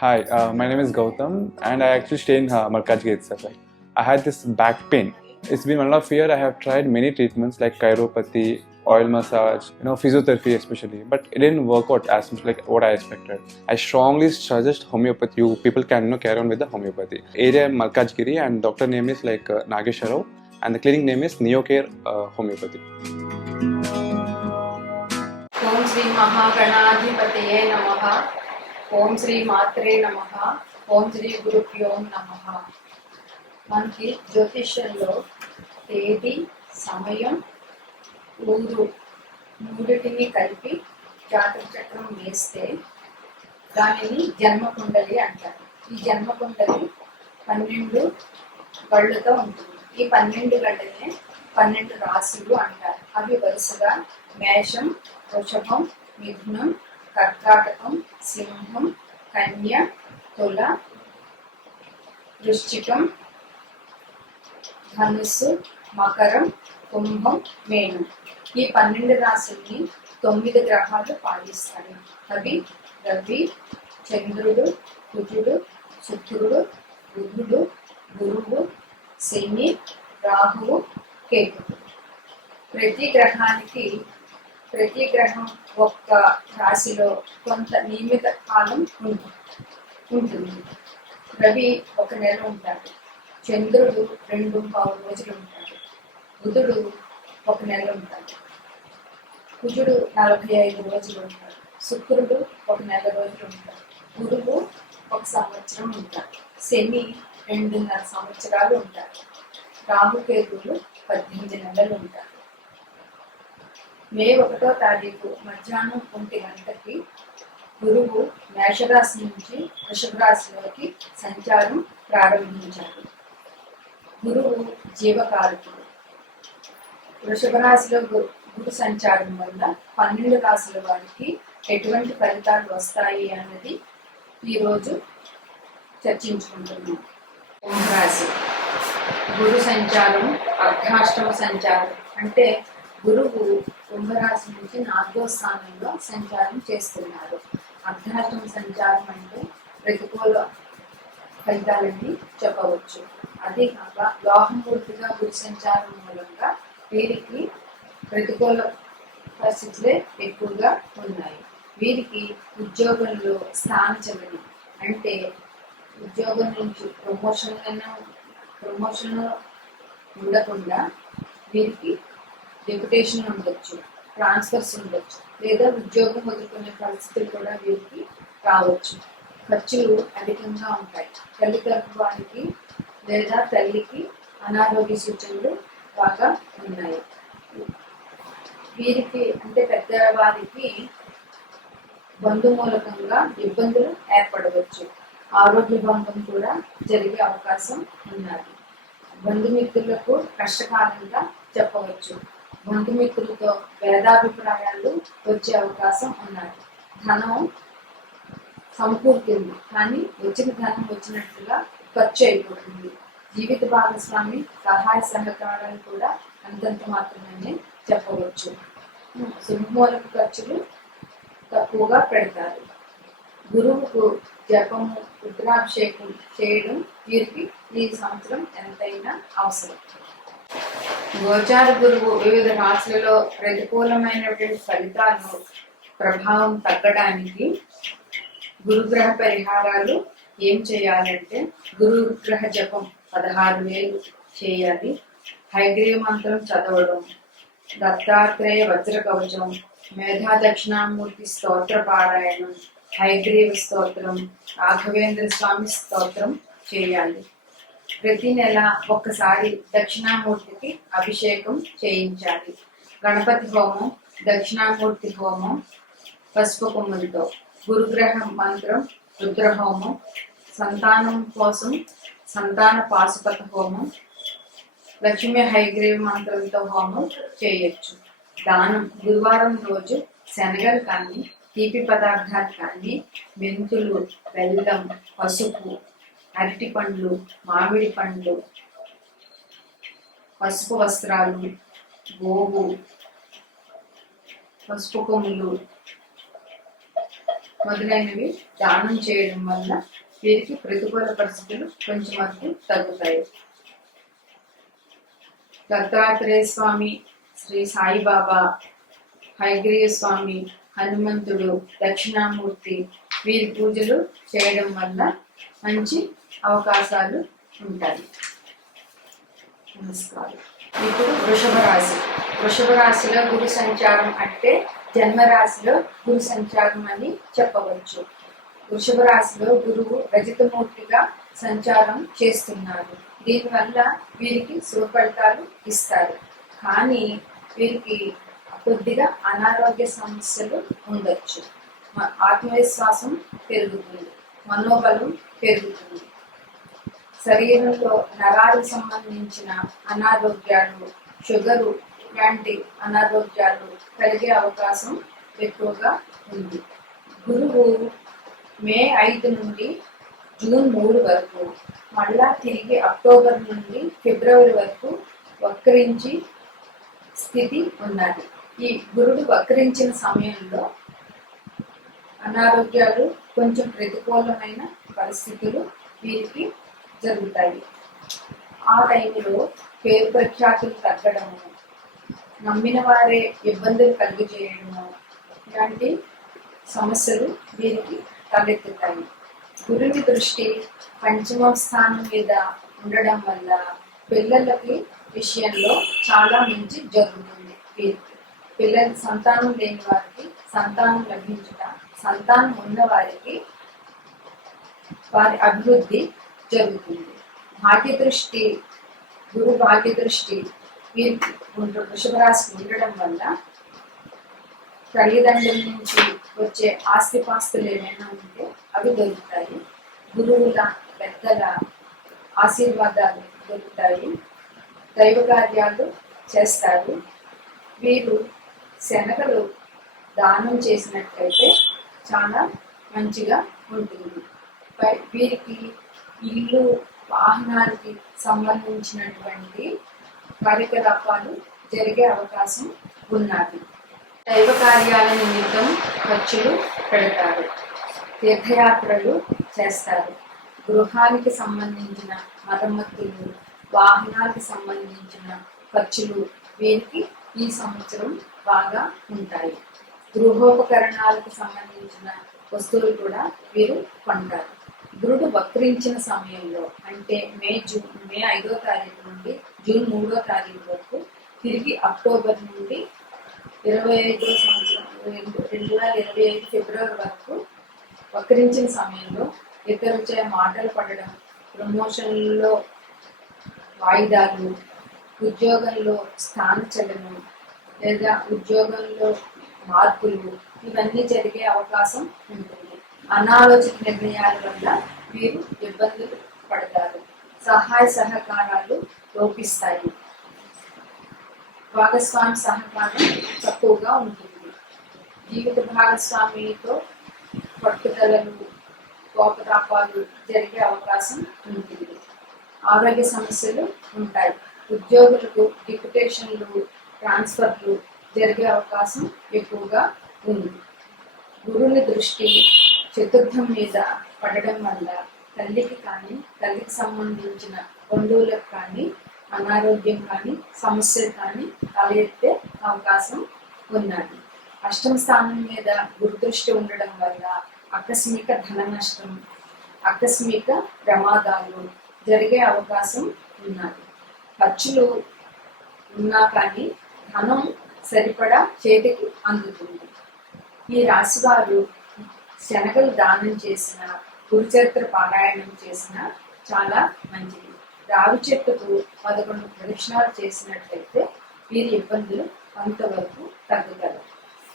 Hi, uh, my name is Gautam and I actually stay in uh, itself. Gate I had this back pain. It's been one and a half year. I have tried many treatments like chiropathy, oil massage, you know, physiotherapy especially, but it didn't work out as much like what I expected. I strongly suggest homeopathy. You people can you know, carry on with the homeopathy. Area Malkajgiri and doctor name is like uh, Nageshwarov and the clinic name is Neocare uh, Homeopathy. ओम श्री महागणाधिपतये नमः ఓం శ్రీ మాత్రే నమ. ఓం శ్రీ గురుభ్యో నమ. మనకి జ్యోతిష్యంలో తేదీ సమయం ఊరు మూడిటిని కలిపి జాతక చక్రం వేస్తే దానిని జన్మకుండలి అంటారు. ఈ జన్మకుండలి పన్నెండు గళ్ళతో ఉంటుంది. ఈ పన్నెండు గళ్ళనే పన్నెండు రాశులు అంటారు. అవి వరుసగా మేషం వృషభం మిథునం కర్కాటకం సింహం కన్య తుల వృశ్చికం ధనుస్సు మకరం కుంభం మేనం. ఈ పన్నెండు రాశుల్ని తొమ్మిది గ్రహాలు పాలిస్తాయి అవి రవి చంద్రుడు కుజుడు శుక్రుడు బుధుడు గురువు శని రాహువు కేతుడు ప్రతి గ్రహానికి ప్రతి గ్రహం ఒక్క రాశిలో కొంత నియమిత కాలం ఉంటుంది. రవి ఒక నెల ఉంటాడు. చంద్రుడు రెండు పావు రోజులు ఉంటాడు. బుధుడు ఒక నెల ఉంటాడు. కుజుడు నలభై ఐదు రోజులు ఉంటాడు. శుక్రుడు ఒక నెల రోజులు ఉంటాడు. గురువు ఒక సంవత్సరం ఉంటాడు. శని రెండున్నర సంవత్సరాలు ఉంటాడు. రాహుకేతువులు పద్దెనిమిది నెలలు ఉంటారు. మే ఒకటో తారీఖు మధ్యాహ్నం ఒంటి గంటకి గురువు మేషరాశి నుంచి వృషభ రాశిలోకి సంచారం ప్రారంభించారు. గురువు జీవకారకుడు వృషభ రాశిలో గు- గురు సంచారం వల్ల పన్నెండు రాశుల వారికి ఎటువంటి ఫలితాలు వస్తాయి అన్నది ఈరోజు చర్చించుకుంటున్నాం. కుంభరాశి గురు సంచారం అర్ధాష్టమ సంచారం అంటే గురువు కుంభరాశి నుంచి నాలుగో స్థానంలో సంచారం చేస్తున్నారు. అర్ధాష్టమ సంచారం అంటే ప్రతికూల ఫలితాలని చెప్పవచ్చు. అదేకాక లోహం పూర్తిగా గురి సంచారం మూలంగా వీరికి ప్రతికూల పరిస్థితులే ఎక్కువగా ఉన్నాయి. వీరికి ఉద్యోగంలో స్థానచలనం అంటే ఉద్యోగం నుంచి ప్రమోషన్ కన్నా ప్రమోషన్ ఉండకుండా వీరికి డెప్యుటేషన్ ఉండొచ్చు ట్రాన్స్ఫర్స్ ఉండొచ్చు లేదా ఉద్యోగం వదులుకునే పరిస్థితులు కూడా వీరికి రావచ్చు. ఖర్చులు అధికంగా ఉంటాయి. తల్లి గర్భవానికి లేదా తల్లికి అనారోగ్య సూచనలు బాగా ఉన్నాయి. వీరికి అంటే పెద్దవారికి బంధుమూలకంగా ఇబ్బందులు ఏర్పడవచ్చు. ఆరోగ్య భంగం కూడా జరిగే అవకాశం ఉన్నది. బంధుమిత్రులకు కష్టకాలంగా చెప్పవచ్చు. బంధుమిత్రులతో భేదాభిప్రాయాలు వచ్చే అవకాశం ఉన్నాయి ధనం సమకూరుతుంది కానీ వచ్చిన ధనం వచ్చినట్లుగా ఖర్చు అయిపోతుంది. జీవిత భాగస్వామి సహాయ సహకారాలు కూడా అంతంత మాత్రమే చెప్పవచ్చు. శుభమూలక ఖర్చులు తక్కువగా పెడతారు. గురువుకు జపము రుద్రాభిషేకం చేయడం వీరికి ఈ సంవత్సరం ఎంతైనా అవసరం. గోచార గురువు వివిధ రాశులలో ప్రతికూలమైనటువంటి ఫలితాలను ప్రభావం తగ్గడానికి గురుగ్రహ పరిహారాలు ఏం చేయాలంటే గురుగ్రహ జపం పదహారు వేలు చేయాలి. హైగ్రీవ మంత్రం చదవడం దత్తాత్రేయ వజ్ర కవచం మేధా దక్షిణామూర్తి స్తోత్ర పారాయణం హైగ్రీవ స్తోత్రం రాఘవేంద్ర స్వామి స్తోత్రం చేయాలి. ప్రతి నెల ఒక్కసారి దక్షిణామూర్తికి అభిషేకం చేయించాలి. గణపతి హోమం దక్షిణామూర్తి హోమం పసుపు కొమ్ములతో. గురుగ్రహ మంత్రం రుద్రహోమం సంతానం కోసం సంతాన పాశుపత హోమం లక్ష్మీ హైగ్రీవ మంత్రంతో హోమం చేయొచ్చు. దానం గురువారం రోజు శనగలు కానీ తీపి పదార్థాలు కానీ మెంతులు బెల్లం పసుపు అరటి పండ్లు మామిడి పండ్లు పసుపు వస్త్రాలు గోగు పసుపు కొమ్ములు మొదలైనవి దానం చేయడం వల్ల వీరికి ప్రతికూల పరిస్థితులు కొంచెం వరకు తగ్గుతాయి. దత్తాత్రేయ స్వామి శ్రీ సాయిబాబా హైగ్రీయ స్వామి హనుమంతుడు దక్షిణామూర్తి వీరి పూజలు చేయడం వల్ల మంచి అవకాశాలు ఉంటాయి. నమస్కారం. ఇప్పుడు వృషభ రాశి. వృషభ రాశిలో గురు సంచారం అంటే జన్మరాశిలో గురు సంచారం అని చెప్పవచ్చు. వృషభ రాశిలో గురువు రజతమూర్తిగా సంచారం చేస్తున్నారు. దీనివల్ల వీరికి శుభ ఇస్తారు. కానీ వీరికి కొద్దిగా అనారోగ్య సమస్యలు ఉండొచ్చు. ఆత్మవిశ్వాసం పెరుగుతుంది. మనోబలం పెరుగుతుంది. శరీరంలో నరాలకు సంబంధించిన అనారోగ్యాలు షుగరు లాంటి అనారోగ్యాలు కలిగే అవకాశం ఎక్కువగా ఉంది. గురువు మే ఐదు నుండి జూన్ మూడు వరకు మళ్ళా తిరిగి అక్టోబర్ నుండి ఫిబ్రవరి వరకు వక్రించి స్థితి ఉన్నది. ఈ గురుడు వక్రించిన సమయంలో అనారోగ్యాలు కొంచెం ప్రతికూలమైన పరిస్థితులు వీరికి జరుగుతాయి. ఆ టైంలో పేరు ప్రఖ్యాతులు తగ్గడము నమ్మిన వారే ఇబ్బందులు కలుగజేయడము ఇలాంటి సమస్యలు దీనికి తలెత్తుతాయి. గురుని దృష్టి పంచమ స్థానం మీద ఉండడం వల్ల పిల్లలకి విషయంలో చాలా మంచి జరుగుతుంది. వీరికి పిల్లల సంతానం లేని వారికి సంతానం లభించుట సంతానం ఉన్న వారికి వారి అభివృద్ధి జరుగుతుంది. భాగ్య దృష్టి గురు భాగ్య దృష్టి వీరికి ఉండ- ఉండడం వల్ల తల్లిదండ్రుల నుంచి వచ్చే ఆస్తిపాస్తులు ఏమైనా ఉంటే అవి దొరుకుతాయి. గురువుల పెద్దల ఆశీర్వాదాలు దొరుకుతాయి. దైవ కార్యాలు చేస్తారు. వీరు శనగలు దానం చేసినట్లయితే చాలా మంచిగా ఉంటుంది. వీరికి ఇల్లు వాహనానికి సంబంధించినటువంటి కార్యకలాపాలు జరిగే అవకాశం ఉన్నది. దైవ కార్యాల నిమిత్తం ఖర్చులు పెడతారు తీర్థయాత్రలు చేస్తారు. గృహానికి సంబంధించిన మరమ్మతులు వాహనాలకు సంబంధించిన ఖర్చులు వీరికి ఈ సంవత్సరం బాగా ఉంటాయి. గృహోపకరణాలకు సంబంధించిన వస్తువులు కూడా వీరు కొంటారు. గురుడు వక్రించిన సమయంలో అంటే మే జూన్ మే ఐదో తారీఖు నుండి జూన్ మూడో తారీఖు వరకు తిరిగి అక్టోబర్ నుండి ఇరవై ఐదో సంవత్సరం రెండు రెండు వేల ఇరవై ఐదు ఫిబ్రవరి వరకు వక్రించిన సమయంలో ఇతరుచే మాటలు పడడం ప్రమోషన్లో వాయిదాలు ఉద్యోగంలో స్థానచలనం లేదా ఉద్యోగంలో మార్పులు ఇవన్నీ జరిగే అవకాశం ఉంటుంది. అనాలోచిత నిర్ణయాల వల్ల వీరు ఇబ్బందులు పడతారు. సహాయ సహకారాలు లోపిస్తాయి. భాగస్వామి సహకారం తక్కువగా ఉంటుంది. జీవిత భాగస్వామితో పట్టుదలలు కోపతాపాలు జరిగే అవకాశం ఉంటుంది. ఆరోగ్య సమస్యలు ఉంటాయి. ఉద్యోగులకు డిప్యుటేషన్లు ట్రాన్స్ఫర్లు జరిగే అవకాశం ఎక్కువగా ఉంది. గురువుని దృష్టి చతుర్థం మీద పడడం వల్ల తల్లికి కానీ తల్లికి సంబంధించిన బంధువులకు కానీ అనారోగ్యం కానీ సమస్యలు కానీ తలెత్తే అవకాశం ఉన్నది. అష్టమ స్థానం మీద గురుదృష్టి ఉండడం వల్ల ఆకస్మిక ధన నష్టం ఆకస్మిక ప్రమాదాలు జరిగే అవకాశం ఉన్నది. ఖర్చులు ఉన్నా కానీ ధనం సరిపడా చేతికి అందుతుంది. ఈ రాశి వారు శనగలు దానం చేసిన గురుచరిత్ర పారాయణం చేసిన చాలా మంచిది. రావి చెట్టుకు పదకొండు ప్రదక్షిణాలు చేసినట్లయితే వీరి ఇబ్బందులు కొంతవరకు తగ్గుతారు